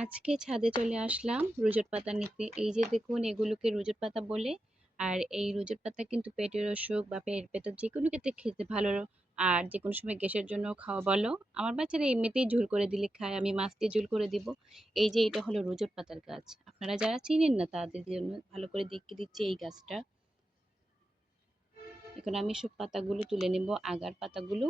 আজকে ছাদে চলে আসলাম রোজের পাতা নিতে। এই যে দেখুন এগুলোকে রোজের পাতা বলে। আর এই রোজের পাতা কিন্তু পেটের অসুখ বা পেট ব্যথা যেকোনো ক্ষেত্রে খেতে ভালো। আর যেকোনো সময় গ্যাসের জন্য খাওয়া ভালো। আমার বাচ্চারা এমনিতেই ঝোল করে দিলে খায়, আমি মাছ দিয়ে ঝোল করে দিব। এই যে এটা হলো রোজের পাতার গাছ, আপনারা যারা চিনেন না তাদের জন্য ভালো করে দেখিয়ে দিচ্ছি এই গাছটা। এখন আমি সব পাতাগুলো তুলে নেব, আগার পাতাগুলো।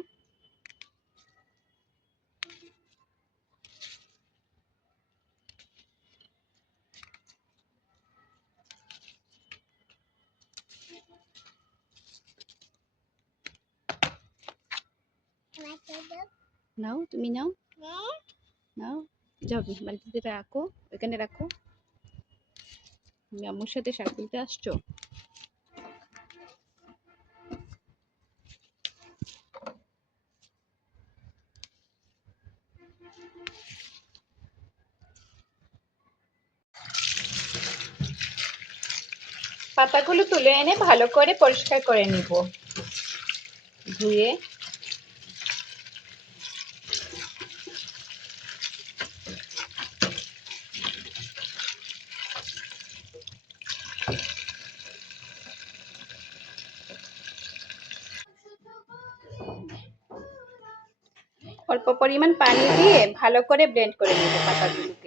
নাও, তুমি নাও, নাও, যাও বালতিতে রাখো, ওইখানে রাখো। তুমি আম্মুর সাথে শাক তুলতে আসছো? পাতাগুলো তুলে এনে ভালো করে পরিষ্কার করে নিব, ধুয়ে। অল্প পরিমাণ পানি দিয়ে ভালো করে ব্লেন্ড করে নিব পাতাগুলোকে।